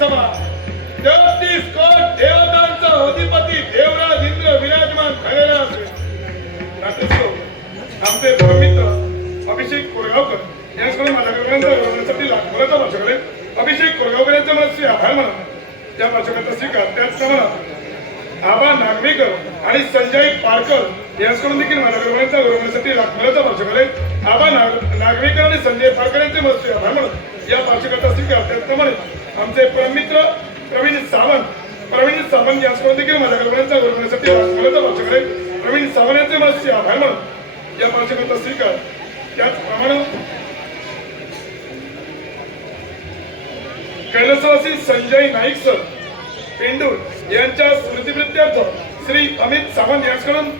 सभा 33 कोट देवतांचा अधिपती देवराज इंद्र विराजमान झालेला असेल. आमचे परमित्र अभिषेक कोरगावकर यांच्याकडून माझ्या गौरवासाठी लाखोराचा भाषा करेल. अभिषेक कोरगावकर यांचा मला श्री आभार मानतो. त्या भाषणाचा स्वीकार त्याचप्रमाणे आबा नागवेकर आणि संजय पारकर यांच्याकडून देखील माझ्या गौरवासाठी लाखोराचा भाषा करेल. आबा नागवेकर आणि संजय पारकर यांचे मला श्री आभार मानतो. या भाषणाचा स्वीकार त्याचप्रमाणे आमचे परमित्र प्रवीण सावंत यांच्याकडून देखील माझ्या गौरवासाठी लाखोराचा भाषा करेल. प्रवीण सावंत यांचे मला श्री आभार मानतो. या भाषणाचा स्वीकार त्याचप्रमाणे कैलासवासी संजय नाईक सर पेंडूर यांच्या स्मृतिप्रित्यर्थ श्री अमित सावंत यांच्याकडून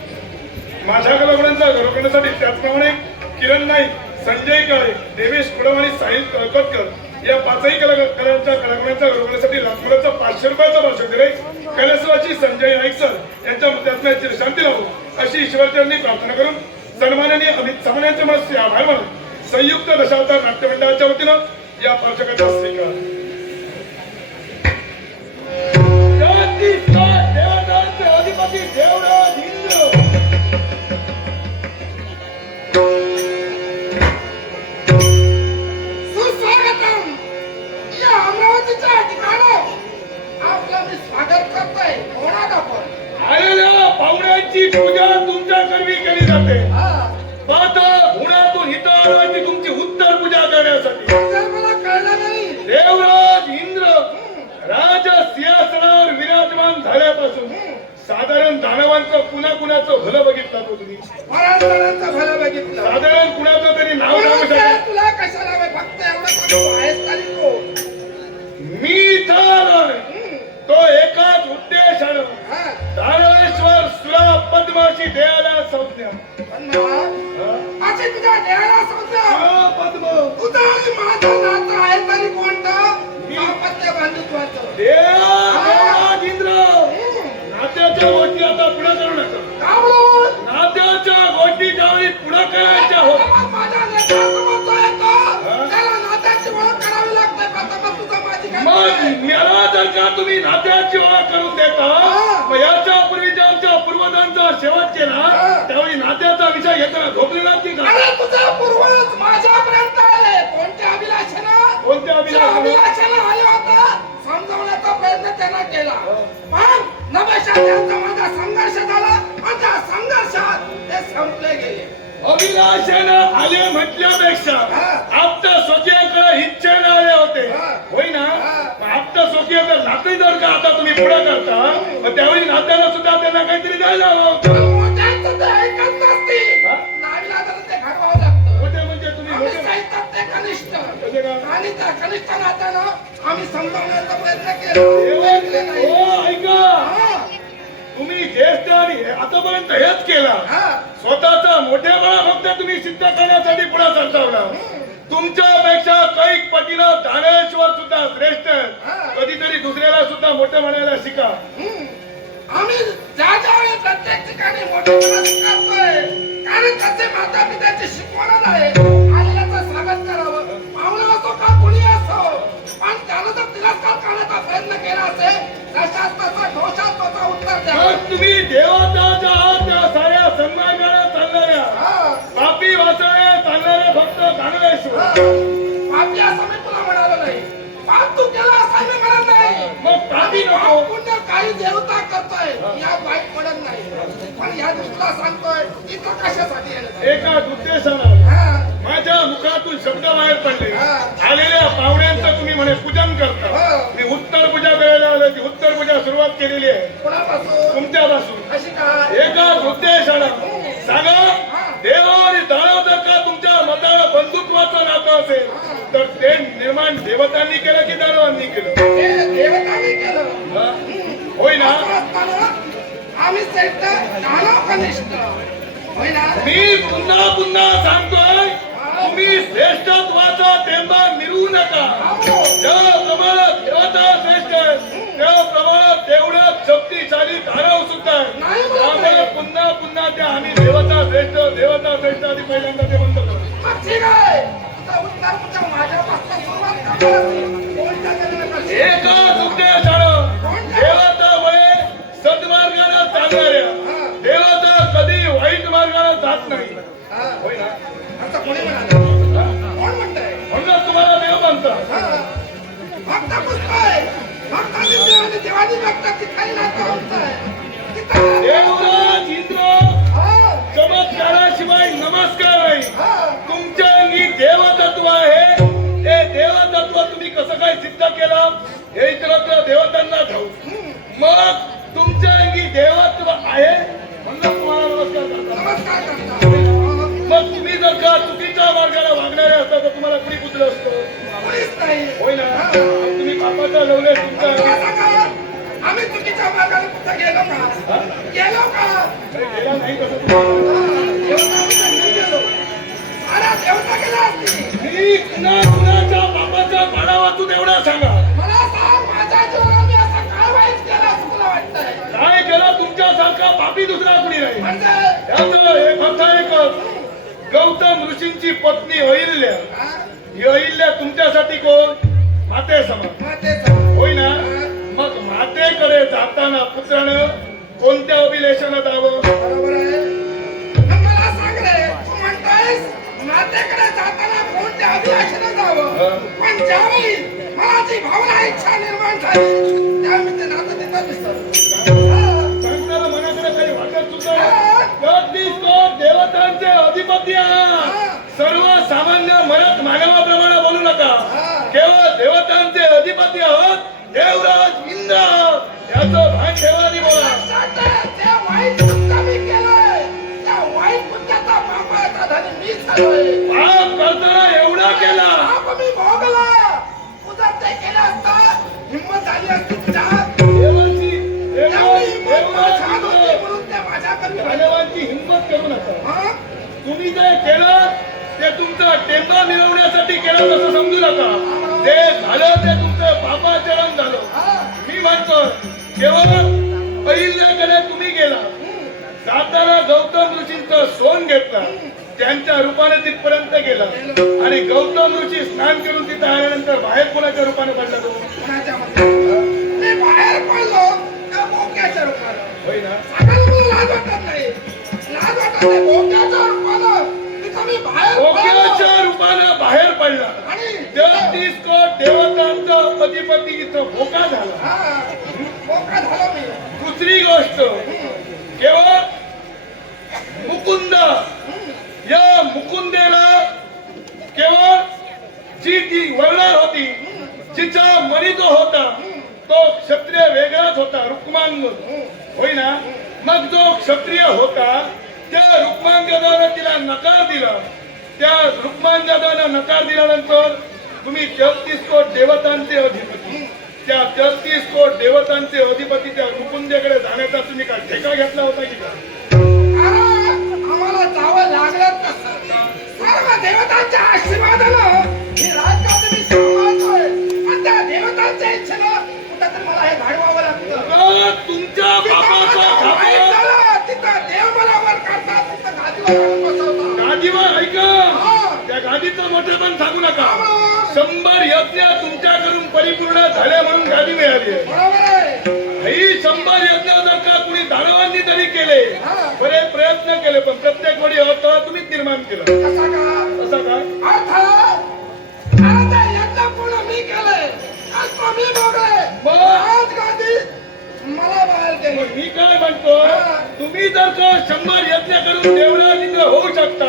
माझ्या कलागुणांचा गौरव करण्यासाठी त्याचप्रमाणे किरण नाईक, संजय काळे, देवेश कुडम आणि साहिल कळकटकर या पाचही कलाकारांच्या कलागुणांचा गौरव करण्यासाठी लाखोराचा 500 रुपयाचा भाषण दिले. कैलासवासी संजय नाईक सर यांच्या मृत्यूची शांती लावो अशी ईश्वरचरणी प्रार्थना करून सन्माननीय अमित सावंत यांचे मला आभार मानून संयुक्त दशावतार नाट्य मंडळाच्या वतीनं या पाचकाचा स्वीकार. देवतांचे अधिपती देवराज इंद्र सुस्वागतम. या अमरावतीच्या ठिकाणी आपलं मी स्वागत करतोय. कोणाला आपण आलेल्या पाहुण्यांची पूजा तुमच्या कर्मी केली जाते. पाहता गुणातून हित आळवायची तुमची उत्तर पूजा करण्यासाठी मला कळलं नाही. देवराज इंद्र राज सिंहासनावर विराजमान झाल्यापासून साधारण दानवांचं कुणाचं भलं बघितलं तो तुम्ही. बऱ्याच भलं बघितलं. साधारण कुणाचं तरी नाव सांगू शकता. तुला कशाला फक्त एवढं आहेस तरी तो मी तर तो एकाच उद्देशानं दानवेश्वर सुरा पद्माशी देहाला संज्ञा असे तुझ्या देहाला संज्ञा पद्म तुझा आणि माझं नातं आहे तरी कोणतं दाम्पत्य बंधुत्वाचं. देवराज इंद्र नात्याच्या गोष्टी आता पुढे करू नका. नात्याच्या गोष्टी ज्यावेळी पुढे करायच्या होत माझ्या नेत्यासमोर येतो त्याला नात्याची ओळख करावी लागते. तुझं माझी काय मला जर का तुम्ही नात्याची ओळख करून देता मग याच्या पूर्वीच्या आमच्या पूर्वजांचा शेवट केला त्यावेळी नात्याचा विषय घेताना झोपलेला की का? तुझा पूर्वज माझ्यापर्यंत आले. कोणत्या अभिलाषेनं आले होता समजवण्याचा प्रयत्न त्यांना केला पण नभेशात त्यांचा माझा संघर्ष झाला आणि त्या संघर्षात ते संपले गेले. अभिलाषेनं आले म्हटल्यापेक्षा आप्त स्वकीयाकडे इच्छेनं आले होते होय ना. आप्त स्वकीय तर नाते जर का आता तुम्ही पुढे करता मग त्यावेळी नात्याला सुद्धा त्यांना काहीतरी द्यायला हवं होतं. मोठ्यांचं ते ऐकत नसती. नाईलाजानं ते घडवावं लागतं. मोठे म्हणजे तुम्ही आम्ही मोठे साहित्यात ते कनिष्ठ आणि त्या कनिष्ठ नात्यानं आम्ही समजावण्याचा प्रयत्न केला. ऐका तुम्ही ज्येष्ठ आणि आतापर्यंत हेच केला. स्वतःचा मोठेपणा फक्त तुम्ही सिद्ध करण्यासाठी पुढे सरसावला. तुमच्यापेक्षा कैक पटीनं दानेश्वर सुद्धा श्रेष्ठ. कधीतरी दुसऱ्याला सुद्धा मोठं म्हणायला शिका. आम्ही ज्या ज्यावेळी प्रत्येक ठिकाणी मोठेपणा स्वीकारतोय कारण त्याचे माता पित्याची शिकवण आहे. आलेल्याचं स्वागत करावं पाहुणा असो का कुणी असो पण त्यानं जर तिरस्कार करण्याचा प्रयत्न केला असेल तशाच तसा दोषात त्याचं उत्तर द्या. तुम्ही देवताच्या त्या साऱ्या सन्मानाला चालणाऱ्या पापी वाचण्या चालणाऱ्या फक्त दानवेश्वर. पापी असं मी तुला म्हणालो नाही. पाप तू केला असं मी म्हणत नाही. मग पापी नको. पुण्य काही देवता करतोय या वाईट पडत नाही पण या तुला सांगतोय इथं कशासाठी येणं. एका उद्देशानं माझ्या मुखातून शब्द बाहेर पडले. आलेल्या पाहुण्यांचं तुम्ही म्हणे पूजन करता. मी उत्तर पूजा करायला आलो. ती उत्तर पूजा सुरुवात केलेली आहे तुमच्यापासून. एकाच उद्देशानं सांगा देव आणि दानव जर का तुमच्या मतानं बंधुत्वाचं नातं असेल तर ते निर्माण देवतांनी केलं की दानवांनी केलं? देवतांनी केलं होय ना. आम्ही श्रेष्ठ दानव कनिष्ठ होय ना. मी पुन्हा सांगतोय तुम्ही श्रेष्ठत्वाचा टेंबा मिरवू नका. ज्या प्रमाणात देवता श्रेष्ठ त्याप्रमाणे तेवढं शक्तिशाली दानव सुद्धा आहे. त्यामुळे पुन्हा त्या आम्ही देवता श्रेष्ठ आधी पहिल्यांदा ते म्हणतो. ठीक आहे. माझ्यापासून सुरुवात एका म्हणाले? कोण म्हणताय? म्हणलं तुम्हाला देव मानतात. हा. भक्त पुष्प आहे. भक्ताची देवानी देवानी भक्ताची काही नातं होतंय. तिथं देवराज इंद्र हा. चमत्काराशिवाय नमस्कार नाही. हा. तुमच्या अंगी देवतत्व आहे. हे देवतत्व तुम्ही कसं काय सिद्ध केलं हे इतरत्र देवतांना ठाऊक. मग तुमच्या अंगी देवत्व आहे म्हणलं तुम्हाला नमस्कार करतात. नमस्कार करता. मग तुम्ही जर का चुकीच्या मार्गाला वागणारे असता तर तुम्हाला कुणी पुजलं असतं? कोणीच नाही. होय ना. तुम्ही पापाचा लवले तुमच्या तुला अंगी सांगा, आम्ही चुकीच्या मार्गाने कुठं गेलो का? गेलो का? केला नाही कसं तुम्ही? देवता आम्ही नाही गेलो. साऱ्या देवता गेल्या असतील. मी कुणाच्या पापाचा पाडा वाचू एवढा सांगा. मला सांग, माझ्या जीवनात मी असं काय वाईट केलं असं तुला वाटतंय? काय केलं तुमच्यासारखा पापी दुसरा कुणी नाही. म्हणजे याचं एक अर्थ एकच. गौतम ऋषींची पत्नी अहिल्या. हा? ही अहिल्या तुमच्यासाठी कोण? माते समान. मग ते सांग. होय ना. मग मातेकडे जाताना पुत्रानं कोणत्या अभिलेषणात जावं? बरोबर आहे. मग मला सांग रे, तू म्हणतोयस मातेकडे जाताना कोणत्या अभिलाषेने जावं? पण ज्यावेळी मला जी भावना इच्छा निर्माण झाली त्यावेळी मी ते नातं तिथं विसरलो. हा. सांगताना मनाकडे काही वाटत सुद्धा जगदीश कोण देवतांचे अधिपती आहात. सर्वसामान्य मनात मानवाप्रमाणे बोलू नका. केवळ देवतांचे अधिपती आहोत. देवराज इंद्र याचं भान ठेवानी बोला. लक्षात ठेव, ते वाईट कृत्य मी केलंय. त्या वाईट कृत्याचा पापाचा धनी मी झालोय. पाप करताना एवढा केला. पाप मी भोगला. तुझं ते केलं असता हिंमत झाली असती तुझ्यात. देवाची त्यावेळी हिंमत देवराज छान होती इंद्र म्हणून ते माझ्याकडे राहिले. मानवांची हिंमत करू नका. हा? तुम्ही जे केलं ते तुमचा टेंबा मिळवण्यासाठी केलं तसं समजू नका. जे झालं ते तुमचं पापाचरण झालं. हा? मी म्हणतो केवळ अहिल्याकडे तुम्ही गेला. जाताना गौतम ऋषींचं सोन घेतला. त्यांच्या रूपाने तिथपर्यंत गेला आणि गौतम ऋषी स्नान करून तिथं आल्यानंतर बाहेर कोणाच्या रूपाने पडला तो? कोणाच्या मध्ये? मी बाहेर पडलो त्या बोक्याच्या रूपानं. होय ना. सांगायला मला लाज वाटत नाही. लाज वाटत नाही. बोक्याच्या रूपानं तिथं मी बाहेर पडलो. ओक्याच्या रूपानं बाहेर पडला. आणि 33 कोट देवतांचा अधिपती इथं भोका झाला. हा, बोका झालो मी. दुसरी गोष्ट केवळ मुकुंद या मुकुंदेला केवळ जी ती वरणार होती जिचा मणी जो होता तो क्षत्रिय वेगळाच होता. रुक्मांग होय ना. मग जो क्षत्रिय होता त्या रुक्मांगदानं तिला नकार दिला. त्या रुक्मांगदानं नकार दिल्यानंतर तुम्ही 33 कोट देवतांचे अधिपती त्या 33 कोट देवतांचे अधिपती त्या मुकुंदेकडे जाण्याचा तुम्ही काय ठेका घेतला होता की का? अरे, आम्हाला जावं लागलं तसं. सर्व देवतांच्या आशीर्वादानं हे राज्य मी सांभाळतोय. पण त्या देवतांच्या इच्छेनं कुठं तर मला हे घडवावं लागतं. तुमच्या तिथं बापाचा माझं वाईट घाबर झालं. तिथं देव मला वर काढतात. तिथं गादीवर आणून बसवतात. गादीवर ऐका. हा. त्या गादीचं मोठं पण सांगू नका. त्यामुळं 100 यज्ञ तुमच्याकडून परिपूर्ण झाले म्हणून गादी मिळाली आहे. बरोबर आहे. ही 100 यज्ञ जर का कुणी दानवांनी जरी केले हा. बरेच प्रयत्न केले पण प्रत्येक वेळी अडथळा तुम्हीच निर्माण केला. कसा का? असा काय? आता यज्ञ पूर्ण मी केलंय. कष्ट मी भोगले. मग? आज गादी मला बाहेर केली. मग मी काय म्हणतो तुम्ही जर का 100 यज्ञ करून देवराज इंद्र होऊ शकता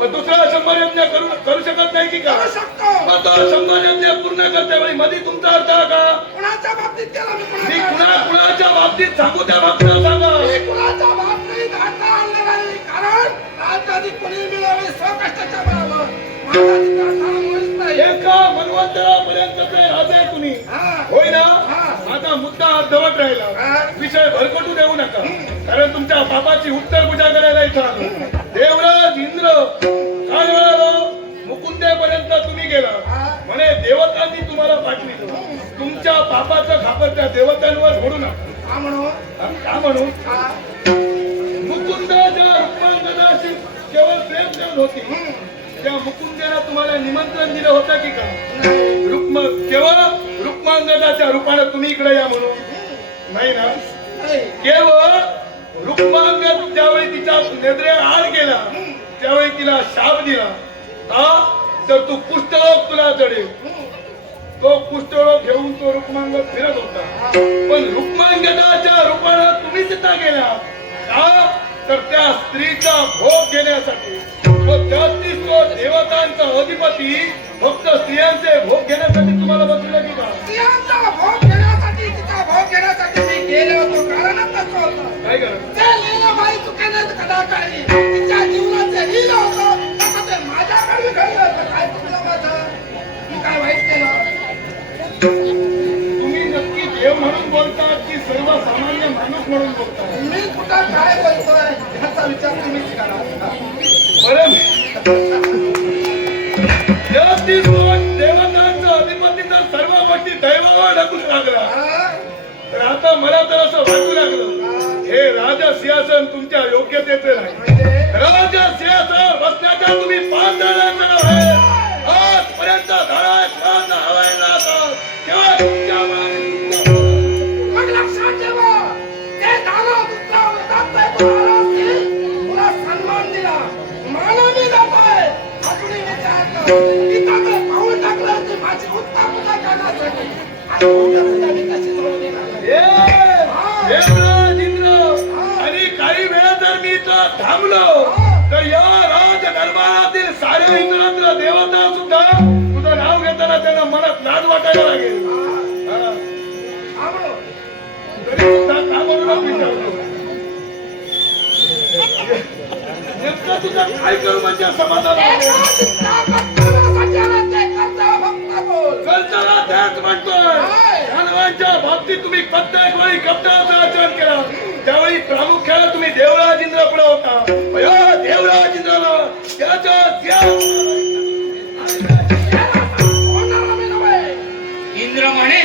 मग दुसरा 100 यज्ञ करू शकत नाही की का? करू शकतो. मग तो 100 यज्ञ पूर्ण करते वेळी मध्ये तुमचा अर्थ का? कुणाच्या बाबतीत केलं मी मी कुणाच्या कुणाच्या बाबतीत सांगू त्या बाबतीत सांगा. मी कुणाच्या बाबतीत अडथळा आणला नाही. कारण राज्याधी कुणी मिळावे स्वकष्टाच्या बळावर. माझा तिथे अडथळा मुळीच नाही. एका मनवंतरापर्यंत राहताय तुम्ही हा. होय ना. हा. आता मुद्दा अर्धवट राहिला. हा. विषय भरकटू देऊ नका कारण तुमच्या बापाची उत्तर पूजा करायला इथं आलो. देवराज इंद्र काय म्हणालो मुकुंदेपर्यंत तुम्ही गेला हा. म्हणे देवतांनी तुम्हाला पाठविलं. तुमच्या बापाचं खापर त्या देवतांवर घोडू नका. का म्हणू? का म्हणून हा. मुकुंदाच्या रुक्मांगदाशी केवळ प्रेम करत होती. त्या मुकुंदेला तुम्हाला निमंत्रण दिलं होतं की का? नाही. केवळ रुक्मांगदाच्या रूपाने तुम्ही इकडे या म्हणून नाही ना. नाही. केवळ रुक्मांगद ज्यावेळी तिच्या नेत्रे आड गेला त्यावेळी तिला शाप दिला हा तर तू कुष्ठरोग तुला जडेल. तो कुष्ठरोग घेऊन तो रुक्मांग फिरत होता. पण रुक्मांगदाच्या रूपानं तुम्ही तिथं गेला का तर त्या स्त्रीचा भोग घेण्यासाठी. व त्यातीच तो देवतांचा अधिपती फक्त स्त्रियांचे भोग घेण्यासाठी तुम्हाला बसवलं की का? स्त्रियांचा भोग घेण्यासाठी, तिचा भोग घेण्यासाठी मी गेलो होतो. कारणच तसं होतं. काय करत ते लीलाबाई चुकीने कदाकाळी तिच्या जीवनाचे लिहिलं होतं तसं ते माझ्याकडे घडलं होतं. काय चुकलं माझं? मी काय वाईट केलं? तुम्ही नक्की देव म्हणून बोलतात की सर्वसामान्य माणूस म्हणून बोलतात? मी कुठं काय बोलतोय ह्याचा विचार तुम्हीच करा. बरं जगदीश देवतांचा अधिपती तर सर्व गोष्टी दैवावर ढकलू लागला. हा? तर आता मला तर असं वाटू लागलं हे राजा सिंहासन तुमच्या योग्यतेचे नाही. म्हणजे राजा सिंहासनावर बसण्याच्या तुम्ही पाच जणांचं नाव आहे. आजपर्यंत धडा खेळांना हवायला असं केव्हा तुमच्या मग लक्षात ठेवा ते दानव दुसरा वृत्तांत तुला असतील, तुला सन्मान दिला, मानवी जात आहे. अजूनही विचार कर इथं जर पाऊल टाकलं तर माझी उत्तम पूजा करण्यासाठी आणि पूजा मी कशी जोडली देवराज इंद्र आणि काही वेळा जर मी इथं थांबलो तर या राज दरबारातील सारे इंद्रांद्र देवता सुद्धा तुझं नाव घेताना त्यांना मनात लाज वाटायला लागेल. हा. तरी सुद्धा का म्हणून विचारतो नेमकं तुझं काय करू म्हणजे समाधान कर्ताला त्याच म्हणतोय. मानवांच्या बाबतीत तुम्ही प्रत्येक वेळी कपटाचं आचरण केलं. त्यावेळी प्रामुख्याने तुम्ही देवराज इंद्र पुढे होता. या देवराज इंद्राला त्याच्या इंद्र म्हणे